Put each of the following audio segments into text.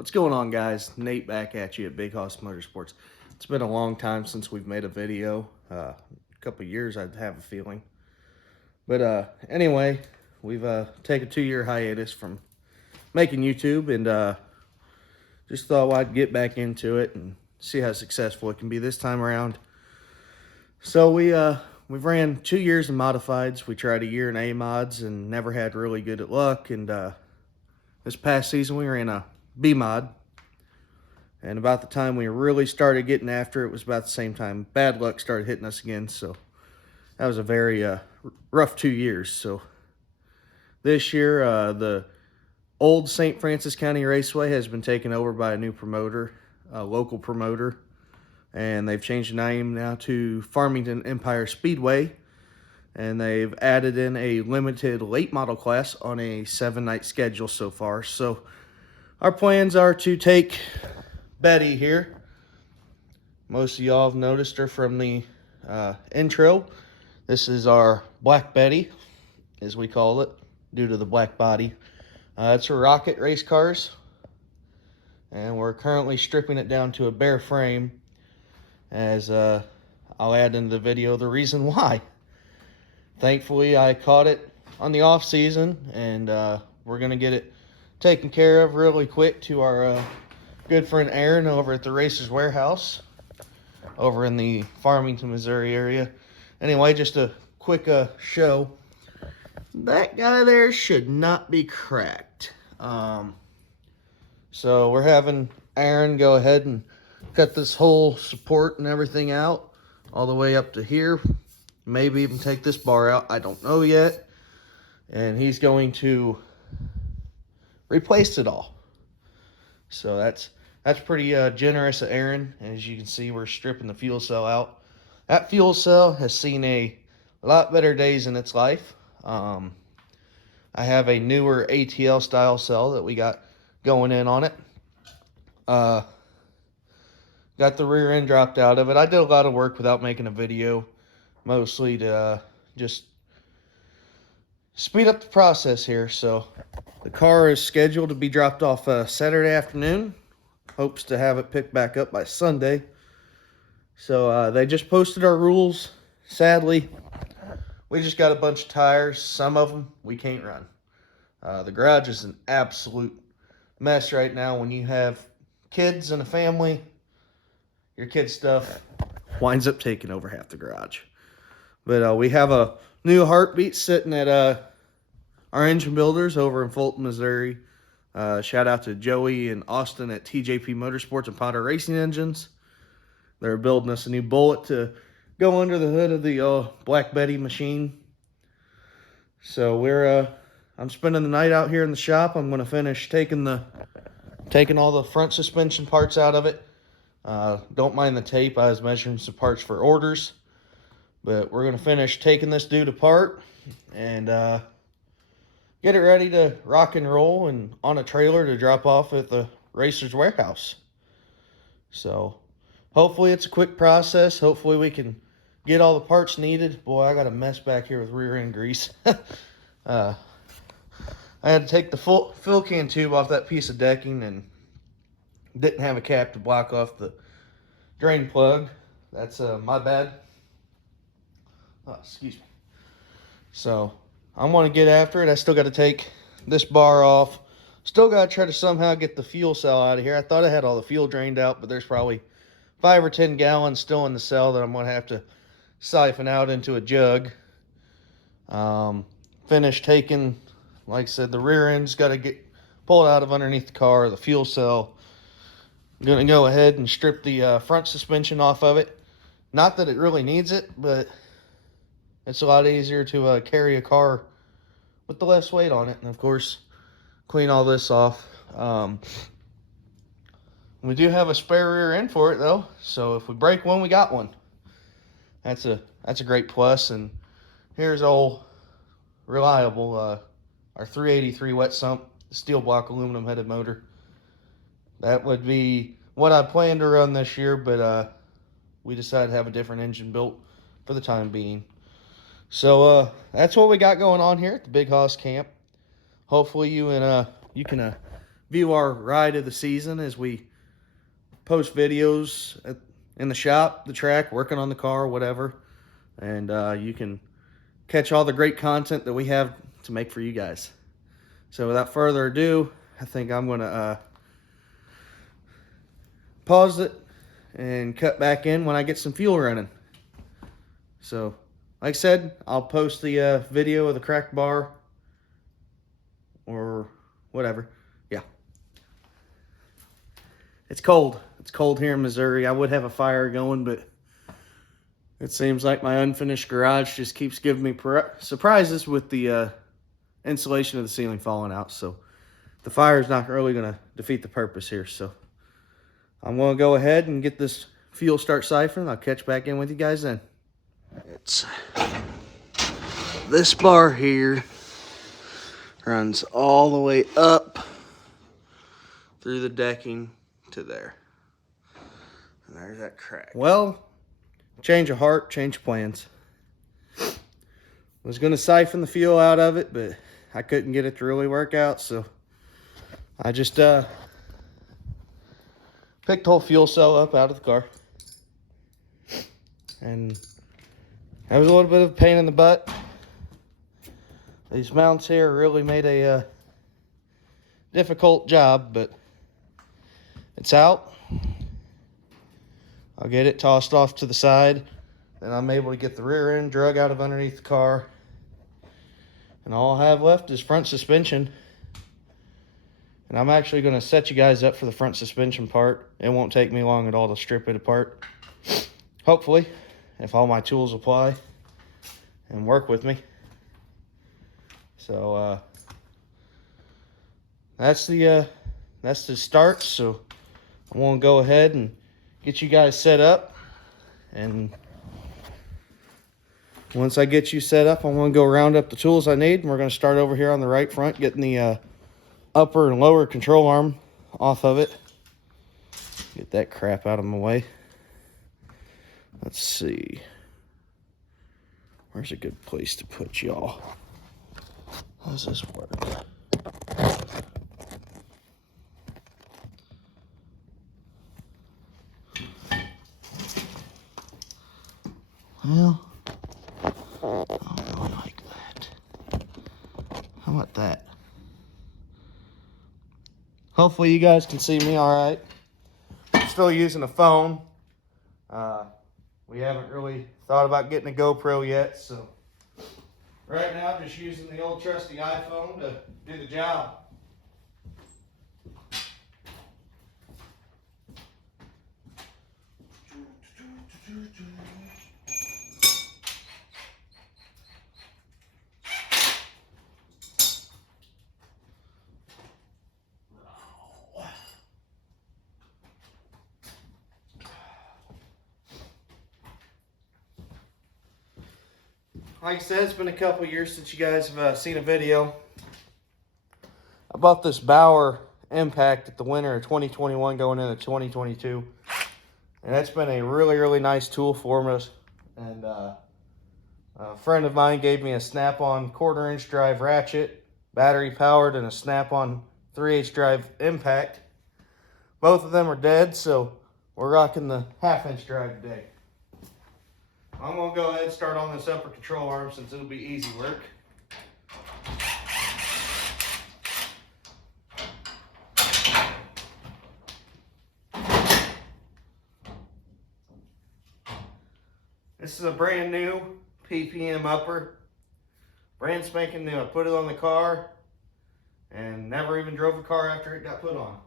What's going on, guys? Nate back at you at Big Hoss Motorsports. It's been a long time since we've made a video. A couple years, I'd have a feeling. But anyway, we've taken a 2-year hiatus from making YouTube, and just thought I'd get back into it and see how successful it can be this time around. So we've ran 2 years in modifieds. We tried a year in A mods and never had really good luck. And this past season we ran a B mod, and about the time we really started getting after it was about the same time bad luck started hitting us again. So that was a very rough 2 years. So this year the old St. Francis County Raceway has been taken over by a new promoter, a local promoter, and they've changed the name now to Farmington Empire Speedway, and they've added in a limited late model class on a 7-night schedule so far. So our plans are to take Betty here. Most of y'all have noticed her from the intro. This is our Black Betty, as we call it, due to the black body. It's a Rocket race cars, and we're currently stripping it down to a bare frame, as I'll add into the video the reason why. Thankfully, I caught it on the off season, and we're gonna get it taken care of really quick to our good friend Aaron over at the Racers Warehouse over in the Farmington, Missouri area. Anyway, just a quick show. That guy there should not be cracked. So we're having Aaron go ahead and cut this whole support and everything out all the way up to here. Maybe even take this bar out. I don't know yet. And he's going to replace it all. So that's pretty generous of Aaron. As you can see, we're stripping the fuel cell out. That fuel cell has seen a lot better days in its life. I have a newer ATL style cell that we got going in on it. Got the rear end dropped out of it. I did a lot of work without making a video, mostly to just speed up the process here. So the car is scheduled to be dropped off Saturday afternoon. Hopes to have it picked back up by Sunday. So they just posted our rules. Sadly, we just got a bunch of tires. Some of them we can't run. The garage is an absolute mess right now. When you have kids and a family, your kid stuff winds up taking over half the garage. But we have a new Heartbeat sitting at our engine builders over in Fulton, Missouri. Shout out to Joey and Austin at TJP Motorsports and Potter Racing Engines. They're building us a new Bullet to go under the hood of the Black Betty machine. So I'm spending the night out here in the shop. I'm going to finish taking all the front suspension parts out of it. Don't mind the tape. I was measuring some parts for orders. But we're going to finish taking this dude apart and get it ready to rock and roll and on a trailer to drop off at the Racers Warehouse. So hopefully it's a quick process. Hopefully we can get all the parts needed. Boy, I got a mess back here with rear end grease. I had to take the full fill can tube off that piece of decking and didn't have a cap to block off the drain plug. That's my bad. Oh, excuse me. So I'm going to get after it. I still got to take this bar off. Still got to try to somehow get the fuel cell out of here. I thought I had all the fuel drained out, but there's probably 5 or 10 gallons still in the cell that I'm going to have to siphon out into a jug. Finish taking, like I said, the rear end's got to get pulled out of underneath the car, the fuel cell. I'm going to go ahead and strip the front suspension off of it. Not that it really needs it, but it's a lot easier to carry a car with the less weight on it. And of course, clean all this off. We do have a spare rear end for it though. So if we break one, we got one. That's a great plus. And here's old reliable, our 383 wet sump, steel block aluminum headed motor. That would be what I planned to run this year, but we decided to have a different engine built for the time being. So that's what we got going on here at the Big Hoss Camp. Hopefully you can view our ride of the season as we post videos in the shop, the track, working on the car, whatever. And you can catch all the great content that we have to make for you guys. So without further ado, I think I'm going to pause it and cut back in when I get some fuel running. So, like I said, I'll post the video of the cracked bar or whatever. Yeah. It's cold. It's cold here in Missouri. I would have a fire going, but it seems like my unfinished garage just keeps giving me surprises with the insulation of the ceiling falling out. So the fire is not really going to defeat the purpose here. So I'm going to go ahead and get this fuel start siphoning. I'll catch back in with you guys then. It's this bar here runs all the way up through the decking to there. And there's that crack. Well, change of heart, change of plans. Was going to siphon the fuel out of it, but I couldn't get it to really work out, so I just picked the whole fuel cell up out of the car. And that was a little bit of a pain in the butt. These mounts here really made a difficult job, but it's out. I'll get it tossed off to the side. Then I'm able to get the rear end drug out of underneath the car. And all I have left is front suspension. And I'm actually going to set you guys up for the front suspension part. It won't take me long at all to strip it apart. Hopefully, if all my tools apply and work with me. So that's the start. So I want to go ahead and get you guys set up, and once I get you set up, I want to go round up the tools I need, and we're going to start over here on the right front, getting the upper and lower control arm off of it. Get that crap out of my way. Let's see. Where's a good place to put y'all? How does this work? Well, I don't really like that. How about that? Hopefully you guys can see me all right. I'm still using a phone. We haven't really thought about getting a GoPro yet, so right now I'm just using the old trusty iPhone to do the job. Like I said, it's been a couple years since you guys have seen a video. I bought this Bauer Impact at the winter of 2021 going into 2022. And that's been a really, really nice tool for us. And a friend of mine gave me a Snap-on 1/4 inch drive ratchet, battery powered, and a Snap-on 3/8 drive impact. Both of them are dead, so we're rocking the 1/2 inch drive today. I'm going to go ahead and start on this upper control arm since it'll be easy work. This is a brand new PPM upper. Brand spanking new. I put it on the car and never even drove the car after it got put on.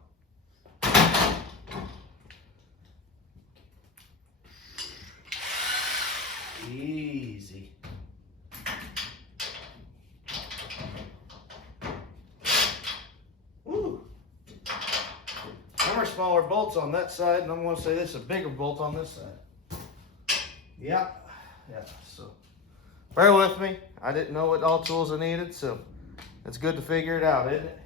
Easy. Woo. Some are smaller bolts on that side, and I'm going to say this is a bigger bolt on this side. Yeah. So bear with me. I didn't know what all tools I needed, so it's good to figure it out, isn't it?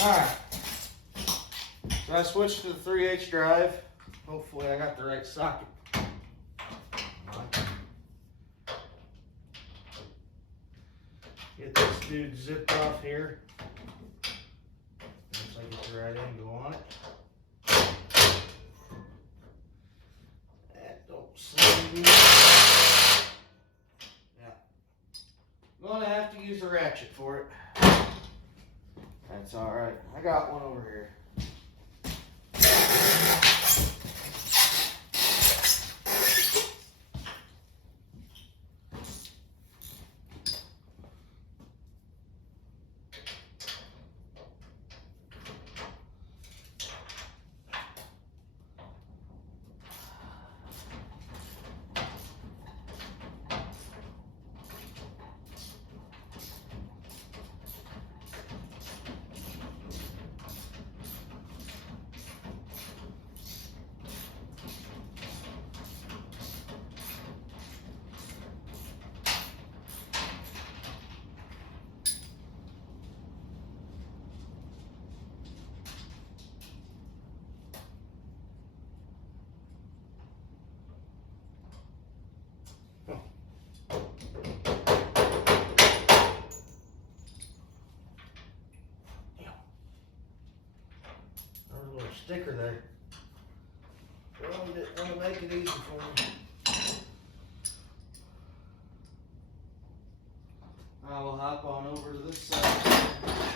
Alright. So I switched to the 3/8 drive. Hopefully I got the right socket. Get this dude zipped off here. Once I get the right angle on it. That don't seem good. Yeah. I'm gonna have to use a ratchet for it. That's alright. I got one over here. Sticker there. Well, didn't want to make it easy for me. I will hop on over to this side.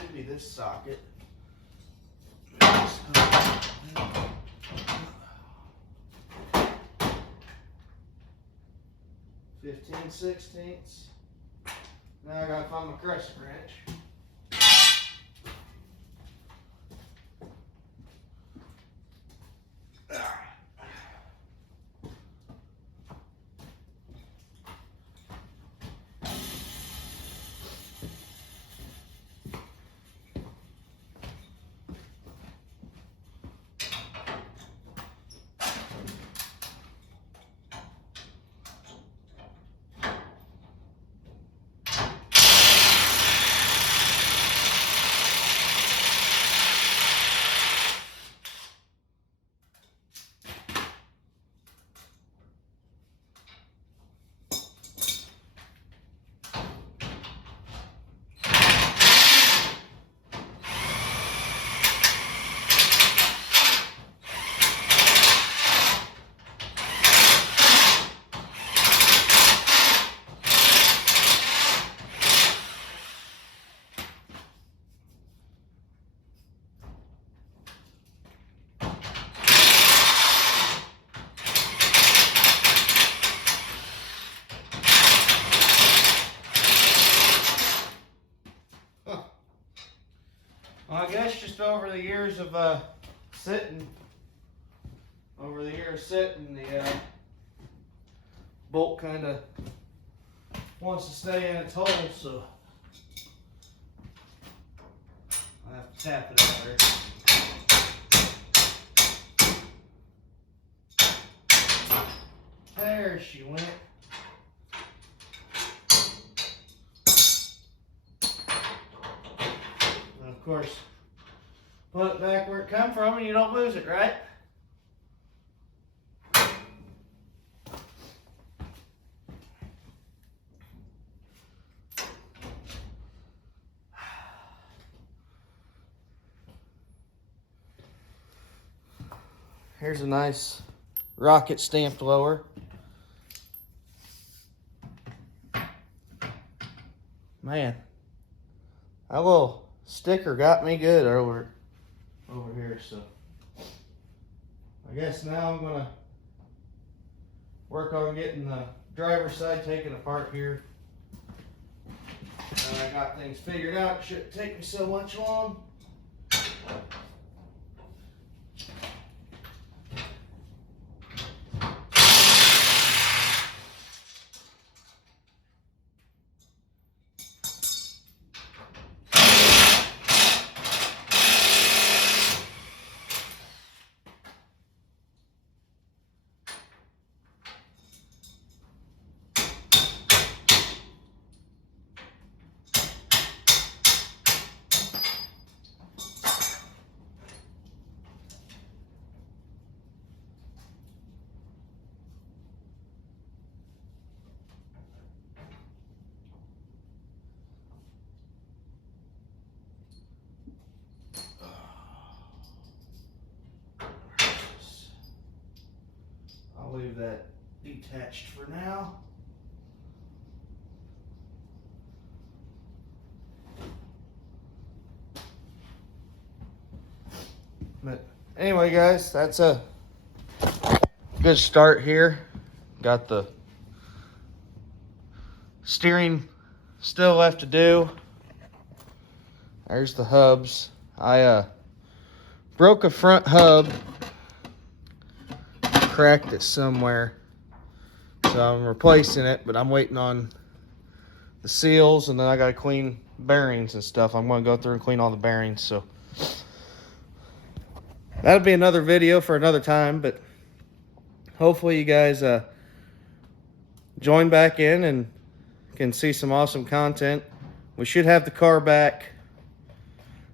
Should be this socket. 15/16. Now I gotta find my crescent wrench. Well, I guess just over the years of sitting, the bolt kind of wants to stay in its hole, so I have to tap it out there. There she went. And of course, put it back where it come from and you don't lose it, right? Here's a nice rocket stamped lower. Man, that little sticker got me good over here, so I guess now I'm gonna work on getting the driver's side taken apart here. And I got things figured out. It shouldn't take me so much long. I'll leave that detached for now. But anyway, guys, that's a good start here. Got the steering still left to do. There's the hubs. I broke a front hub, cracked it somewhere, so I'm replacing it, but I'm waiting on the seals, and then I gotta clean bearings and stuff. I'm gonna go through and clean all the bearings, so that'll be another video for another time. But hopefully you guys join back in and can see some awesome content. We should have the car back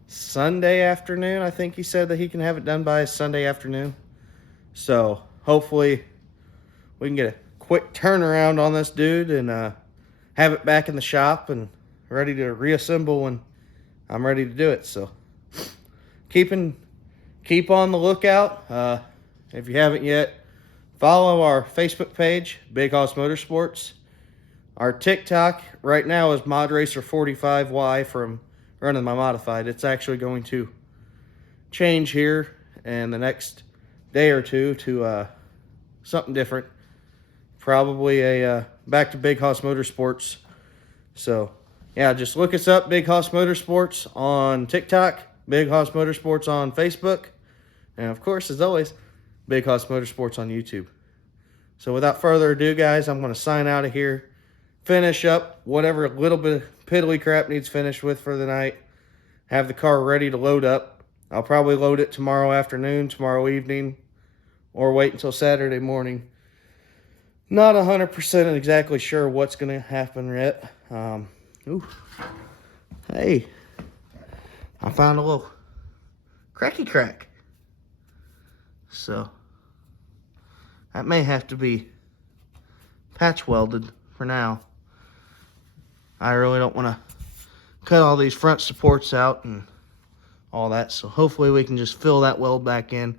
Sunday afternoon. I think he said that he can have it done by Sunday afternoon. So hopefully we can get a quick turnaround on this dude and have it back in the shop and ready to reassemble when I'm ready to do it. So keep on the lookout. If you haven't yet, follow our Facebook page, Big Hoss Motorsports. Our TikTok right now is ModRacer45Y from running my modified. It's actually going to change here in the next day or two to something different. Probably a back to Big Hoss Motorsports. So yeah, just look us up, Big Hoss Motorsports on TikTok, Big Hoss Motorsports on Facebook, and of course, as always, Big Hoss Motorsports on YouTube. So without further ado, guys, I'm going to sign out of here, finish up whatever little bit of piddly crap needs finished with for the night, have the car ready to load up. I'll probably load it tomorrow afternoon, tomorrow evening, or wait until Saturday morning. Not 100% exactly sure what's going to happen yet. Hey, I found a little cracky crack. So that may have to be patch welded for now. I really don't want to cut all these front supports out and all that. So hopefully we can just fill that weld back in.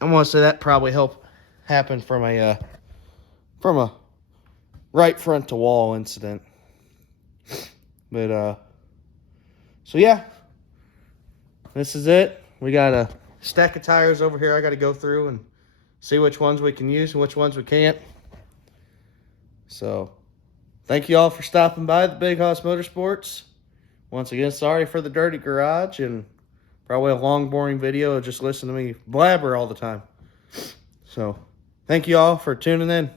I want to say that probably helped happen from a right front to wall incident. But so yeah, this is it. We got a stack of tires over here I got to go through and see which ones we can use and which ones we can't. So thank you all for stopping by the Big Hoss Motorsports. Once again, sorry for the dirty garage and probably a long, boring video of just listening to me blabber all the time. So thank you all for tuning in.